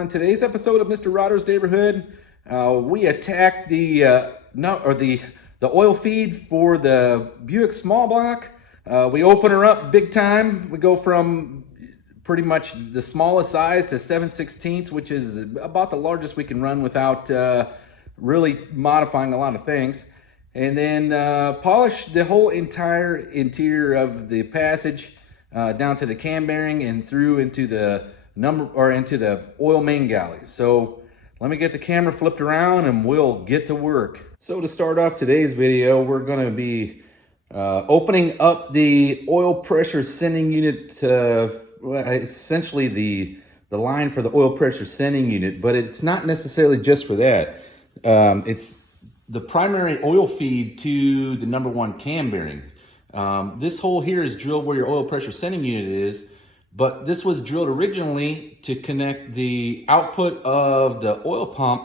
On today's episode of Mr. Rodder's Neighborhood, we attack the oil feed for the Buick Small Block. We open her up big time. We go from pretty much the smallest size to 7/16, which is about the largest we can run without really modifying a lot of things. And then polish the whole entire interior of the passage down to the cam bearing and through into the into the oil main galley. So let me get the camera flipped around and we'll get to work. So to start off today's video, we're going to be opening up the oil pressure sending unit to essentially the line for the oil pressure sending unit, but it's not necessarily just for that. It's the primary oil feed to the #1 cam bearing. This hole here is drilled where your oil pressure sending unit is, but this was drilled originally to connect the output of the oil pump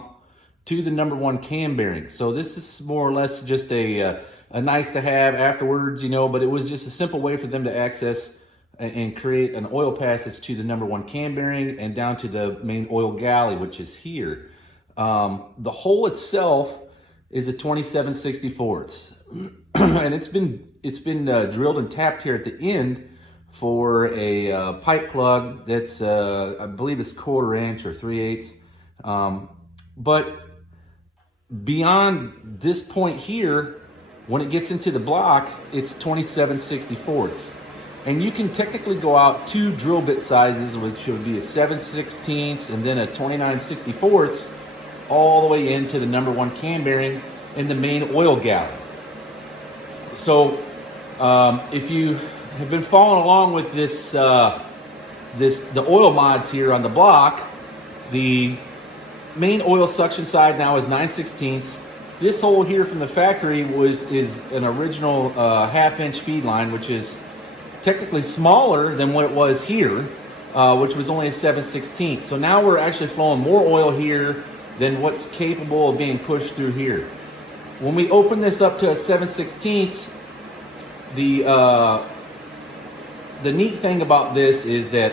to the #1 cam bearing. So this is more or less just a nice to have afterwards, you know, but it was just a simple way for them to access and create an oil passage to the #1 cam bearing and down to the main oil galley, which is here. The hole itself is a 27/64, and it's been drilled and tapped here at the end for a pipe plug that's I believe it's 1/4 inch or 3/8. But beyond this point here, when it gets into the block, it's 27/64. And you can technically go out 2 drill bit sizes, which would be a 7/16 and then a 29/64, all the way into the #1 cam bearing in the main oil galley. So if you have been following along with the oil mods here on the block, the main oil suction side now is 9/16. This hole here from the factory is an original 1/2 inch feed line, which is technically smaller than what it was here, which was only a 7/16. So now we're actually flowing more oil here than what's capable of being pushed through here. When we open this up to a 7/16, the neat thing about this is that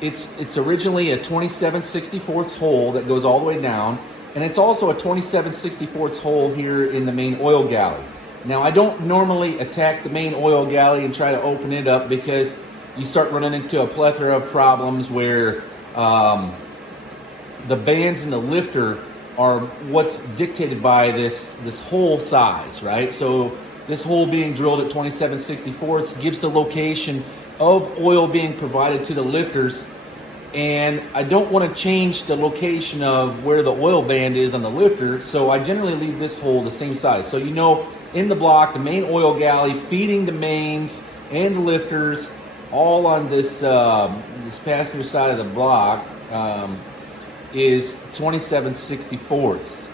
it's originally a 27/64 hole that goes all the way down, and it's also a 27/64 hole here in the main oil galley. Now, I don't normally attack the main oil galley and try to open it up because you start running into a plethora of problems where the bands in the lifter are what's dictated by this hole size, right? So this hole being drilled at 27/64 gives the location of oil being provided to the lifters, and I don't want to change the location of where the oil band is on the lifter, so I generally leave this hole the same size. So you know, in the block, the main oil galley feeding the mains and the lifters all on this this passenger side of the block is 27/64.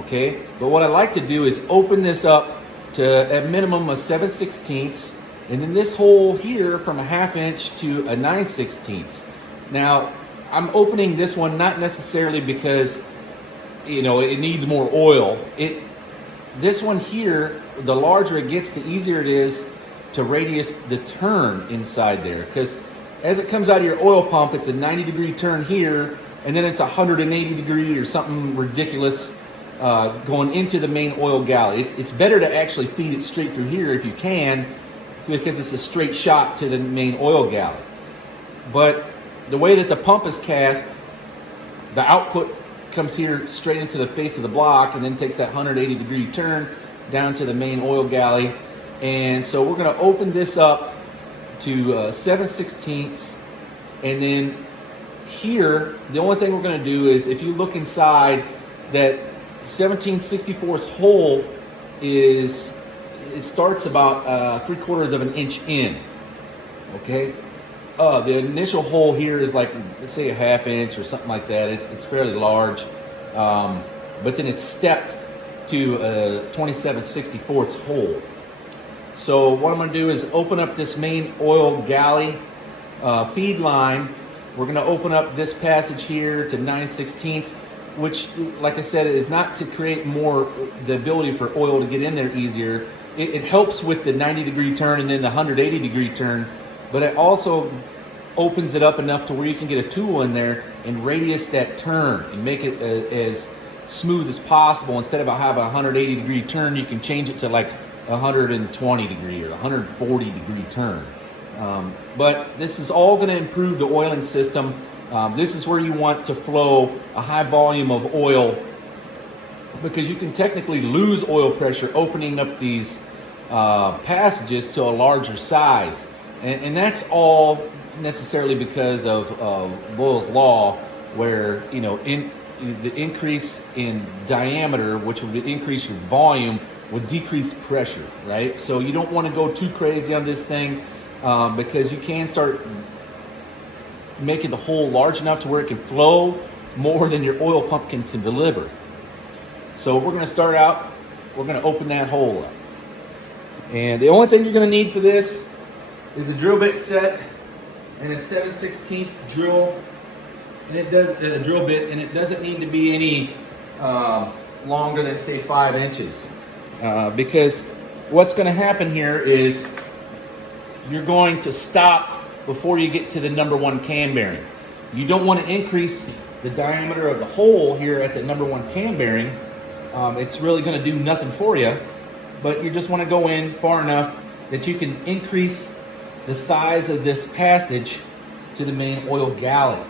Okay, but what I like to do is open this up to at minimum a 7/16, and then this hole here from a 1/2 inch to a 9/16. Now, I'm opening this one not necessarily because, you know, it needs more oil. This one here, the larger it gets, the easier it is to radius the turn inside there. Because as it comes out of your oil pump, it's a 90-degree turn here, and then it's 180-degree or something ridiculous going into the main oil galley. It's better to actually feed it straight through here if you can, because it's a straight shot to the main oil galley. But the way that the pump is cast, the output comes here straight into the face of the block and then takes that 180-degree turn down to the main oil galley. And so we're going to open this up to 7/16, and then here the only thing we're going to do is, if you look inside, that 17/64 hole it starts about 3/4 of an inch in. Okay, the initial hole here is like, let's say, a 1/2 inch or something like that. It's fairly large, but then it's stepped to a 27/64 hole. So what I'm going to do is open up this main oil galley feed line. We're going to open up this passage here to 9/16, which, like I said, is not to create the ability for oil to get in there easier. It helps with the 90-degree turn and then the 180-degree turn, but it also opens it up enough to where you can get a tool in there and radius that turn and make it as smooth as possible. Instead of having a 180 degree turn, you can change it to like 120 degree or 140 degree turn. But this is all going to improve the oiling system. This is where you want to flow a high volume of oil, because you can technically lose oil pressure opening up these passages to a larger size. And that's all necessarily because of Boyle's law, where, you know, the increase in diameter, which would increase your volume, would decrease pressure, right? So you don't want to go too crazy on this thing, because you can start making the hole large enough to where it can flow more than your oil pump can deliver. So we're going to start out, we're going to open that hole up. And the only thing you're going to need for this is a drill bit set and a 7/16 drill. And it does a drill bit, and it doesn't need to be any longer than, say, 5 inches. Because what's going to happen here is you're going to stop before you get to the number 1 cam bearing. You don't want to increase the diameter of the hole here at the number 1 cam bearing. It's really going to do nothing for you, but you just want to go in far enough that you can increase the size of this passage to the main oil galley.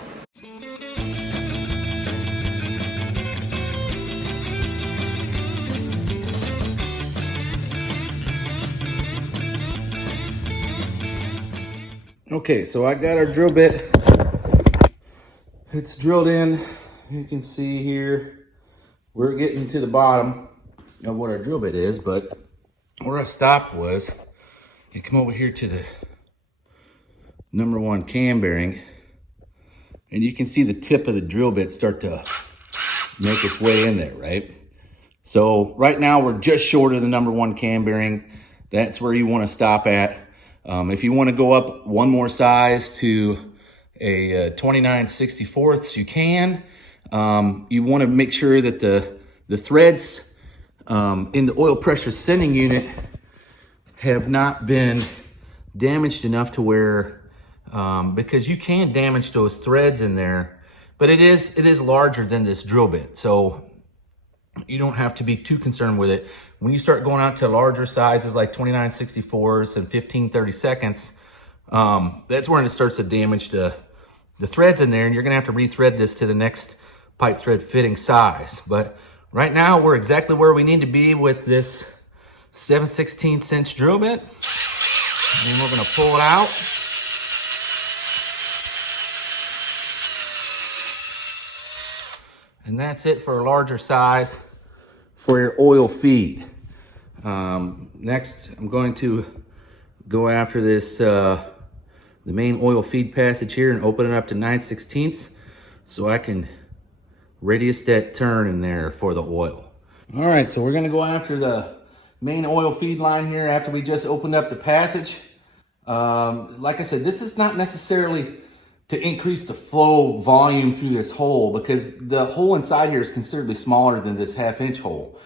Okay, so I got our drill bit. It's drilled in. You can see here, we're getting to the bottom of what our drill bit is, but where I stopped was, you come over here to the number 1 cam bearing, and you can see the tip of the drill bit start to make its way in there, right? So right now we're just short of the number 1 cam bearing. That's where you want to stop at. If you want to go up one more size to a 29/64, you can. You want to make sure that the threads in the oil pressure sending unit have not been damaged enough to where, because you can damage those threads in there, but it is larger than this drill bit, so you don't have to be too concerned with it. When you start going out to larger sizes like 29/64 and 15/32, that's when it starts to damage the threads in there, and you're gonna have to rethread this to the next pipe thread fitting size. But right now we're exactly where we need to be with this 7/16 inch drill bit. And we're gonna pull it out. And that's it for a larger size for your oil feed. Next, I'm going to go after this, the main oil feed passage here, and open it up to 9/16 so I can radius that turn in there for the oil. All right, so we're gonna go after the main oil feed line here after we just opened up the passage. Like I said, this is not necessarily to increase the flow volume through this hole, because the hole inside here is considerably smaller than this 1/2 inch hole.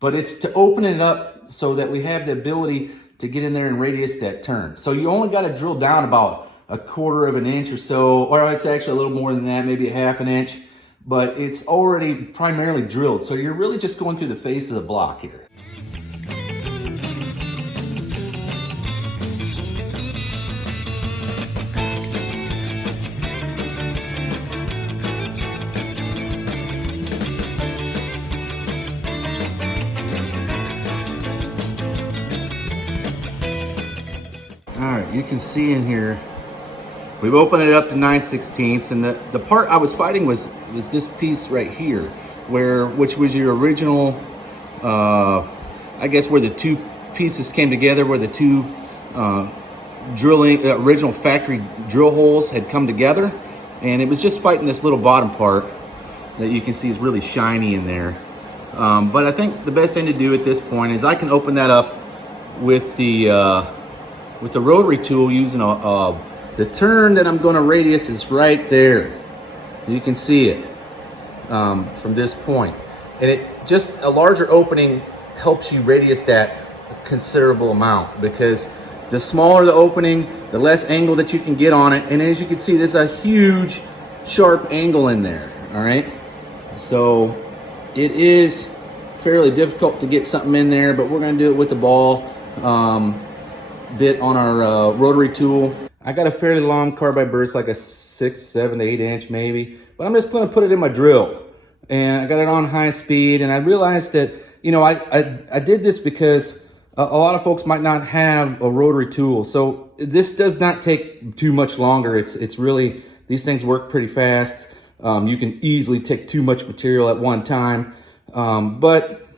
But it's to open it up so that we have the ability to get in there and radius that turn. So you only got to drill down about 1/4 of an inch or so, or it's actually a little more than that, maybe 1/2 an inch, but it's already primarily drilled. So you're really just going through the face of the block here. All right, you can see in here, we've opened it up to 9/16, and the part I was fighting was this piece right here, which was your original, I guess where the two pieces came together, where the two original factory drill holes had come together, and it was just fighting this little bottom part that you can see is really shiny in there. But I think the best thing to do at this point is I can open that up with the rotary tool using the turn that I'm going to radius is right there. You can see it from this point. And a larger opening helps you radius that a considerable amount, because the smaller the opening, the less angle that you can get on it. And as you can see, there's a huge sharp angle in there, all right? So it is fairly difficult to get something in there, but we're gonna do it with the ball bit on our rotary tool. I got a fairly long carbide burr. It's like a 6, 7, 8 inch maybe, but I'm just gonna put it in my drill. And I got it on high speed, and I realized that, you know, I did this because a lot of folks might not have a rotary tool. So this does not take too much longer. It's really, these things work pretty fast. You can easily take too much material at one time. But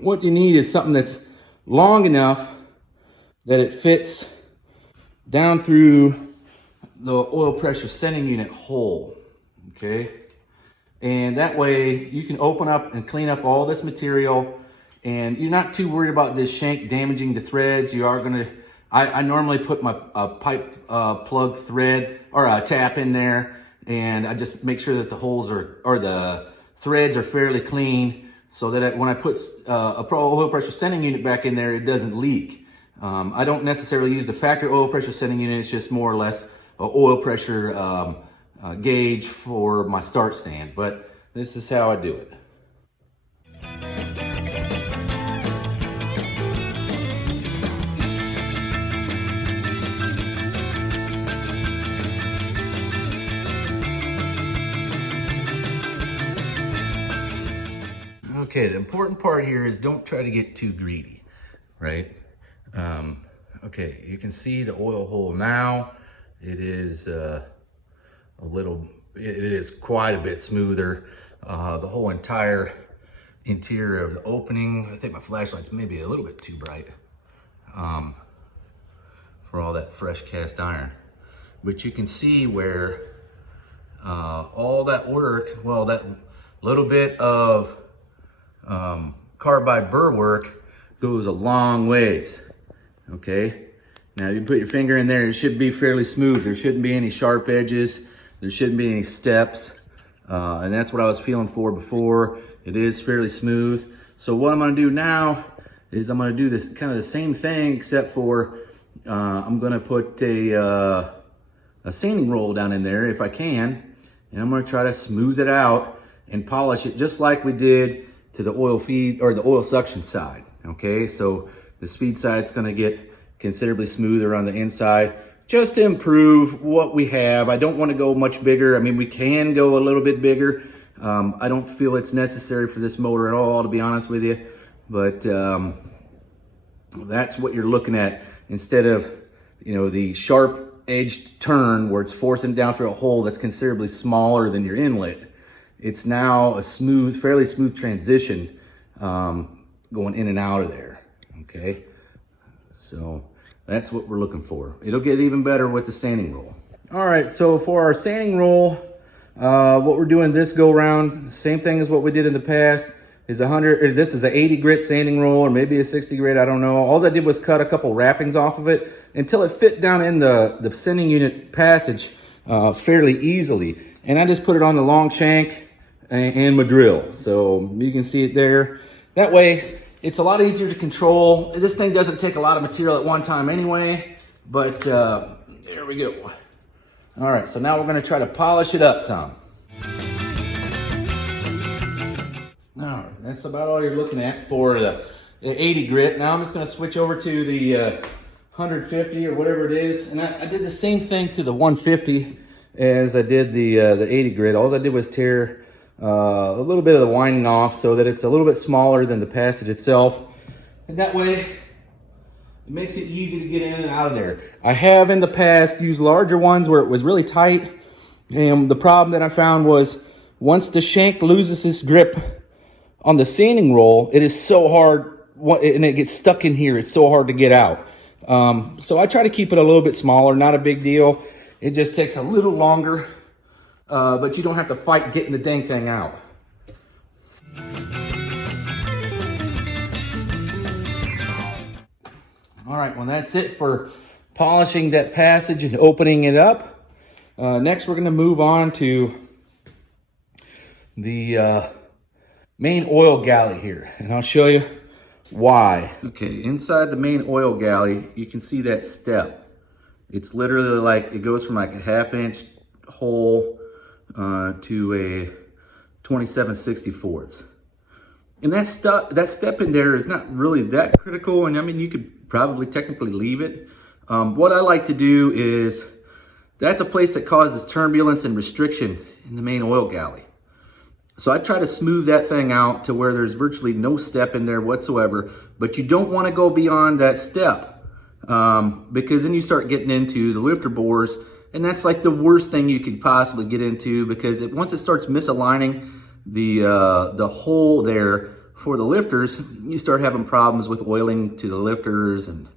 what you need is something that's long enough that it fits down through the oil pressure sending unit hole, okay? And that way you can open up and clean up all this material, and you're not too worried about this shank damaging the threads. You are gonna, I normally put my pipe plug thread or a tap in there, and I just make sure that the holes or the threads are fairly clean, so that when I put a oil pressure sending unit back in there, it doesn't leak. I don't necessarily use the factory oil pressure sending unit. It's just more or less an oil pressure gauge for my start stand, but this is how I do it. Okay, the important part here is don't try to get too greedy, right? Okay, you can see the oil hole now. It is it is quite a bit smoother. The whole entire interior of the opening, I think my flashlight's maybe a little bit too bright for all that fresh cast iron. But you can see where all that work, well, that little bit of carbide burr work goes a long ways, okay? Now you put your finger in there, it should be fairly smooth. There shouldn't be any sharp edges. There shouldn't be any steps. And that's what I was feeling for before. It is fairly smooth. So what I'm gonna do now is I'm gonna do this kind of the same thing, except for I'm gonna put a sanding roll down in there if I can. And I'm gonna try to smooth it out and polish it just like we did to the oil feed or the oil suction side, okay? So the speed side's gonna get considerably smoother on the inside, just to improve what we have. I don't wanna go much bigger. I mean, we can go a little bit bigger. I don't feel it's necessary for this motor at all, to be honest with you, but that's what you're looking at instead of, you know, the sharp edged turn where it's forcing down through a hole that's considerably smaller than your inlet. It's now a smooth, fairly smooth transition going in and out of there, okay? So that's what we're looking for. It'll get even better with the sanding roll. All right, so for our sanding roll, what we're doing this go round, same thing as what we did in the past, is this is an 80 grit sanding roll, or maybe a 60 grit, I don't know. All I did was cut a couple wrappings off of it until it fit down in the sanding unit passage fairly easily. And I just put it on the long shank and my drill. So you can see it there. That way, it's a lot easier to control. This thing doesn't take a lot of material at one time anyway, but there we go. All right, so now we're gonna try to polish it up some. All right, that's about all you're looking at for the 80 grit. Now I'm just gonna switch over to the 150 or whatever it is. And I did the same thing to the 150 as I did the 80 grit. All I did was tear a little bit of the winding off so that it's a little bit smaller than the passage itself. And that way, it makes it easy to get in and out of there. I have in the past used larger ones where it was really tight. And the problem that I found was once the shank loses its grip on the sanding roll, it is so hard, and it gets stuck in here. It's so hard to get out. So I try to keep it a little bit smaller, not a big deal. It just takes a little longer, but you don't have to fight getting the dang thing out. All right, well, that's it for polishing that passage and opening it up. Next, we're gonna move on to the main oil galley here. And I'll show you Why? Okay, inside the main oil galley, you can see that step. It's literally like, it goes from like a 1/2 inch hole to a 27/64. And that step in there is not really that critical, and I mean, you could probably technically leave it. What I like to do is, that's a place that causes turbulence and restriction in the main oil galley. So I try to smooth that thing out to where there's virtually no step in there whatsoever, but you don't want to go beyond that step because then you start getting into the lifter bores, and that's like the worst thing you could possibly get into, because once it starts misaligning the hole there for the lifters, you start having problems with oiling to the lifters and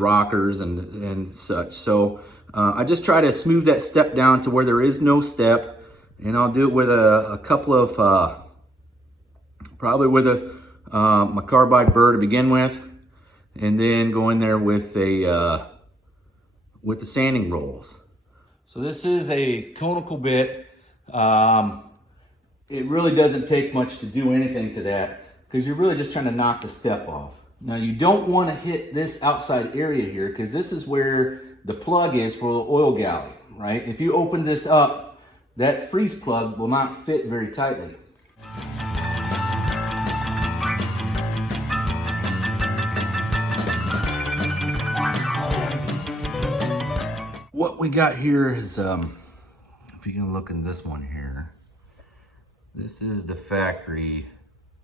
rockers and such. So I just try to smooth that step down to where there is no step. And I'll do it with a couple of, probably with my carbide burr to begin with, and then go in there with the sanding rolls. So this is a conical bit. It really doesn't take much to do anything to that, because you're really just trying to knock the step off. Now you don't want to hit this outside area here, because this is where the plug is for the oil galley, right? If you open this up, that freeze plug will not fit very tightly. What we got here is, if you can look in this one here, this is the factory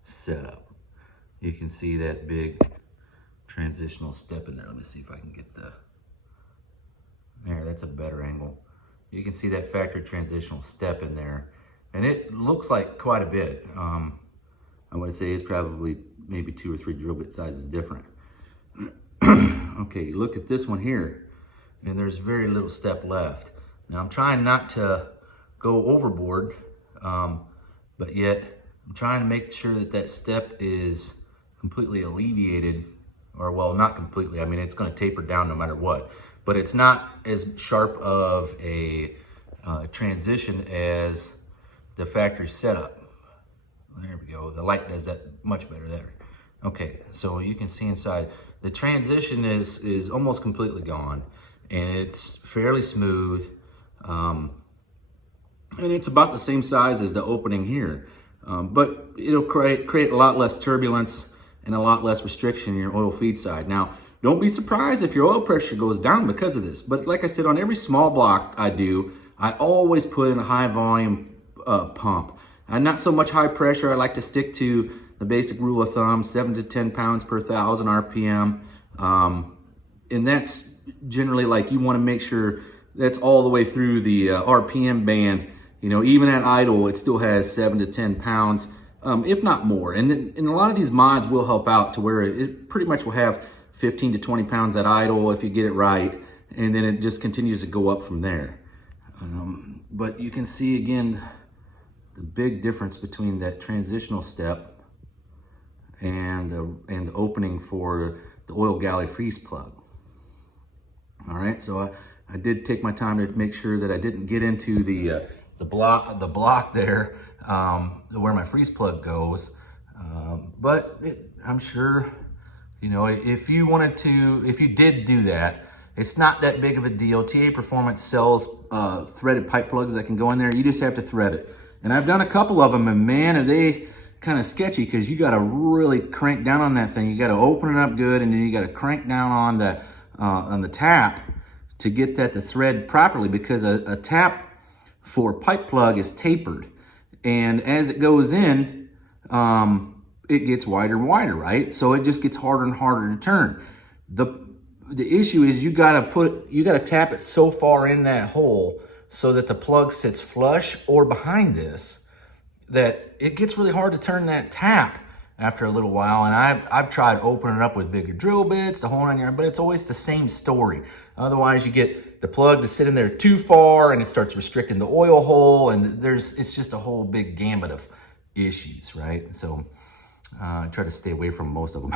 setup. You can see that big transitional step in there. Let me see if I can get there, that's a better angle. You can see that factory transitional step in there, and it looks like quite a bit. I would say it's probably maybe 2 or 3 drill bit sizes different. Okay, look at this one here, and there's very little step left. Now I'm trying not to go overboard, but yet I'm trying to make sure that that step is completely alleviated, or well, not completely. I mean, it's going to taper down no matter what. But it's not as sharp of a transition as the factory setup. There we go. The light does that much better there. Okay, so you can see inside, the transition is almost completely gone, and it's fairly smooth. And it's about the same size as the opening here. But it'll create a lot less turbulence and a lot less restriction in your oil feed side. Now, don't be surprised if your oil pressure goes down because of this. But like I said, on every small block I do, I always put in a high volume pump. And not so much high pressure. I like to stick to the basic rule of thumb, 7 to 10 pounds per 1,000 RPM. And that's generally, like, you want to make sure that's all the way through the RPM band. You know, even at idle, it still has 7 to 10 pounds, if not more. And a lot of these mods will help out to where it pretty much will have 15 to 20 pounds at idle if you get it right, and then it just continues to go up from there. But you can see again the big difference between that transitional step and the opening for the oil galley freeze plug. All right, so I did take my time to make sure that I didn't get into the block there where my freeze plug goes, but I'm sure, you know, if you did do that, it's not that big of a deal. TA Performance sells threaded pipe plugs that can go in there. You just have to thread it. And I've done a couple of them, and man, are they kind of sketchy, because you got to really crank down on that thing. You got to open it up good, and then you got to crank down on the tap to get that to thread properly, because a tap for pipe plug is tapered. And as it goes in, it gets wider and wider, right? So it just gets harder and harder to turn. The issue is you gotta tap it so far in that hole so that the plug sits flush or behind this, that it gets really hard to turn that tap after a little while. And I've tried opening it up with bigger drill bits, the whole 9 yards, but it's always the same story. Otherwise, you get the plug to sit in there too far, and it starts restricting the oil hole, and it's just a whole big gambit of issues, right? So I try to stay away from most of them.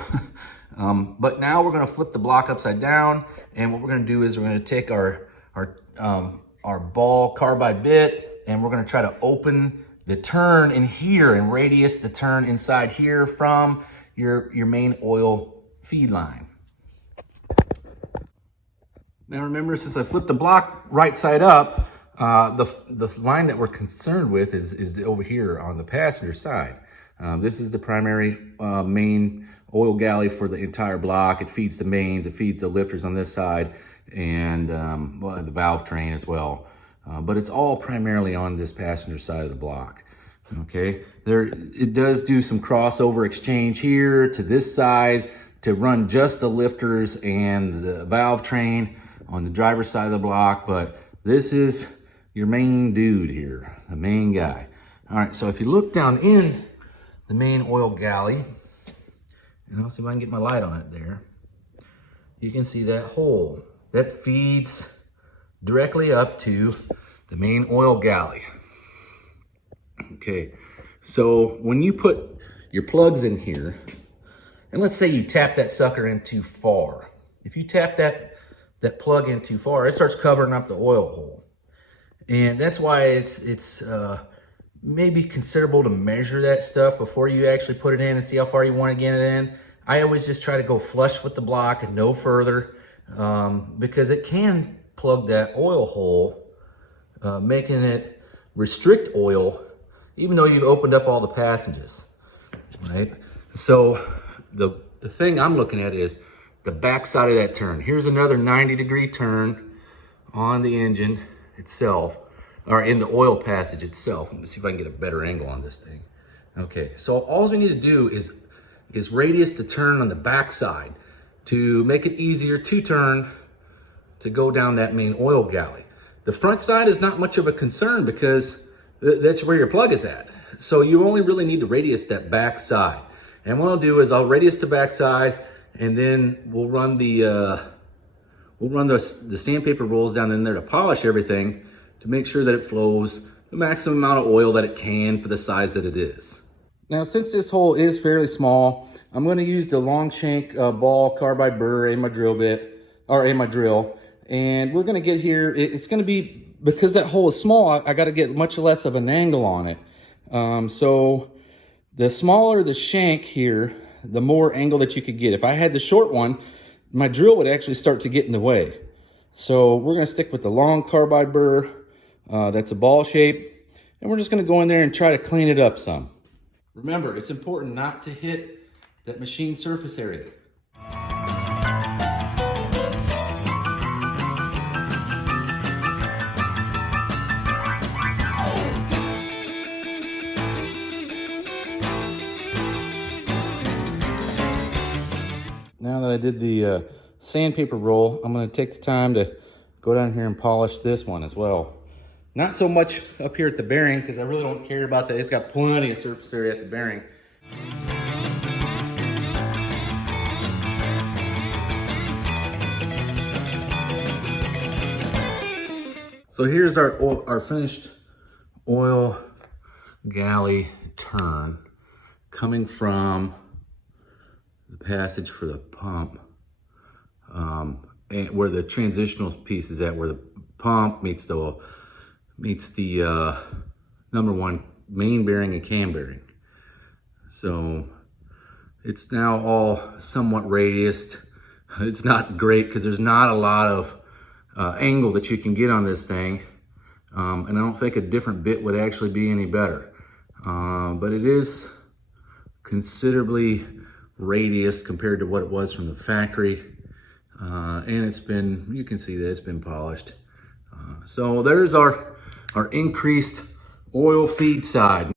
But now we're gonna flip the block upside down, and what we're gonna do is we're gonna take our ball carbide bit, and we're gonna try to open the turn in here and radius the turn inside here from, your main oil feed line. Now remember, since I flipped the block right side up, the line that we're concerned with is over here on the passenger side. This is the primary main oil galley for the entire block. It feeds the mains, it feeds the lifters on this side, and well, the valve train as well. But it's all primarily on this passenger side of the block. Okay, it does do some crossover exchange here to this side to run just the lifters and the valve train on the driver's side of the block, but this is your main dude here, the main guy. All right, so if you look down in the main oil galley, and I'll see if I can get my light on it there, you can see that hole that feeds directly up to the main oil galley. Okay, so when you put your plugs in here, and let's say you tap that sucker in too far. If you tap that plug in too far, it starts covering up the oil hole. And that's why it's maybe considerable to measure that stuff before you actually put it in and see how far you want to get it in. I always just try to go flush with the block and no further, because it can plug that oil hole, making it restrict oil, even though you've opened up all the passages, right? So the thing I'm looking at is the back side of that turn. Here's another 90-degree turn on the engine itself, or in the oil passage itself. Let me see if I can get a better angle on this thing. Okay, so all we need to do is radius the turn on the back side to make it easier to turn to go down that main oil galley. The front side is not much of a concern because that's where your plug is at. So you only really need to radius that back side. And what I'll do is I'll radius the back side, and then we'll run the sandpaper rolls down in there to polish everything to make sure that it flows the maximum amount of oil that it can for the size that it is. Now, since this hole is fairly small, I'm going to use the long shank ball carbide burr in my drill bit, or in my drill, and we're going to get here. It's going to be, because that hole is small, I got to get much less of an angle on it. So the smaller the shank here, the more angle that you could get. If I had the short one, my drill would actually start to get in the way. So we're going to stick with the long carbide burr. That's a ball shape. And we're just going to go in there and try to clean it up some. Remember, it's important not to hit that machine surface area. Now that I did the sandpaper roll, I'm going to take the time to go down here and polish this one as well. Not so much up here at the bearing, because I really don't care about that. It's got plenty of surface area at the bearing. So here's our finished oil galley turn coming from the passage for the pump, and where the transitional piece is at, where the pump meets the number one main bearing and cam bearing. So it's now all somewhat radiused. It's not great because there's not a lot of angle that you can get on this thing, and I don't think a different bit would actually be any better, but it is considerably radius compared to what it was from the factory, and it's been, you can see that it's been polished. So there's our increased oil feed side.